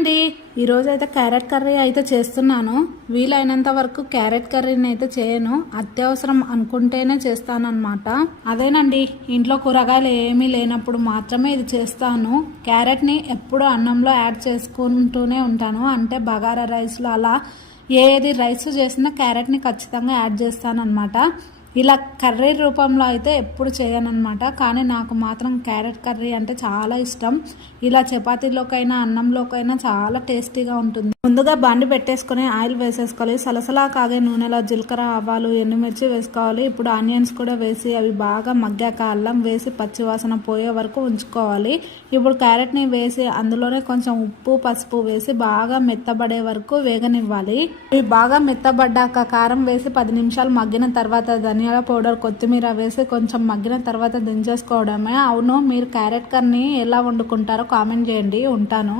అండి, ఈరోజు అయితే క్యారెట్ కర్రీ అయితే చేస్తున్నాను. వీలైనంత వరకు క్యారెట్ కర్రీని అయితే చేయను, అత్యవసరం అనుకుంటేనే చేస్తానన్నమాట. అదేనండి, ఇంట్లో కూరగాయలు ఏమీ లేనప్పుడు మాత్రమే ఇది చేస్తాను. క్యారెట్ని ఎప్పుడు అన్నంలో యాడ్ చేసుకుంటూనే ఉంటాను, అంటే బగారా రైస్లో అలా ఏది రైస్ చేసినా క్యారెట్ని ఖచ్చితంగా యాడ్ చేస్తానన్నమాట. ఇలా కర్రీ రూపంలో అయితే ఎప్పుడు చేయనన్నమాట, కానీ నాకు మాత్రం క్యారెట్ కర్రీ అంటే చాలా ఇష్టం. ఇలా చపాతీలోకైనా అన్నంలోకైనా చాలా టేస్టీగా ఉంటుంది. ముందుగా బండి పెట్టేసుకొని ఆయిల్ వేసేసుకోవాలి. సలసలా కాగే నూనెలో జీలకర్ర, ఆవాలు, ఎండుమిర్చి వేసుకోవాలి. ఇప్పుడు ఆనియన్స్ కూడా వేసి అవి బాగా మగ్గాక అల్లం వేసి పచ్చివాసన పోయే వరకు ఉంచుకోవాలి. ఇప్పుడు క్యారెట్ని వేసి అందులోనే కొంచెం ఉప్పు, పసుపు వేసి బాగా మెత్తబడే వరకు వేగనివ్వాలి. ఇవి బాగా మెత్తబడ్డాక కారం వేసి 10 నిమిషాలు మగ్గిన తర్వాత ధనియాల పౌడర్, కొత్తిమీర వేసి కొంచెం మగ్గిన తర్వాత దించేసుకోవడమే. అవును, మీరు క్యారెట్ కర్రీని ఎలా వండుకుంటారో కామెంట్ చేయండి. ఉంటాను.